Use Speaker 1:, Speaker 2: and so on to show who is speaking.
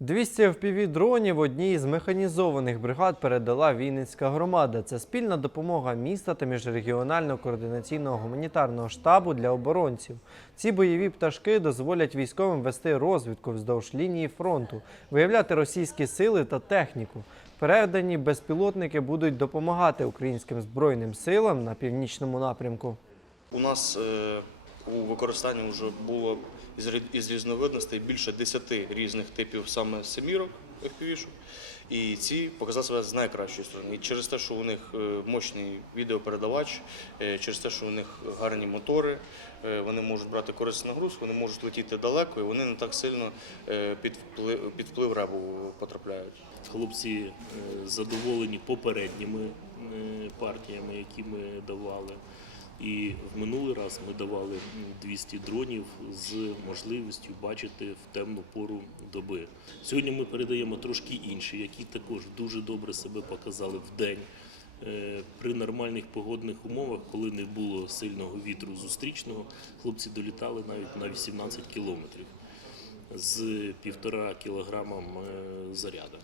Speaker 1: 200 FPV-дронів одній з механізованих бригад передала Вінницька громада. Це спільна допомога міста та міжрегіонального координаційного гуманітарного штабу для оборонців. Ці бойові пташки дозволять військовим вести розвідку вздовж лінії фронту, виявляти російські сили та техніку. Передані безпілотники будуть допомагати українським збройним силам на північному напрямку.
Speaker 2: У нас е, у використанні вже було із різновидностей більше 10 різних типів саме семірок FPV-шок. І ці показали себе з найкращої сторони. І через те, що у них е, мощний відеопередавач, е, через те, що у них гарні мотори, е, вони можуть брати корисну нагрузку, вони можуть летіти далеко, і вони не так сильно під вплив, під вплив ребу потрапляють.
Speaker 3: Хлопці задоволені попередніми партіями, які ми давали. І в минулий раз ми давали м, 200 дронів з можливістю бачити в темну пору доби. Сьогодні ми передаємо трошки інші, які також дуже добре себе показали в день. Е, При нормальних погодних умовах, коли не було сильного вітру зустрічного, хлопці долітали навіть на 18 кілометрів з півтора кілограмом е, заряду.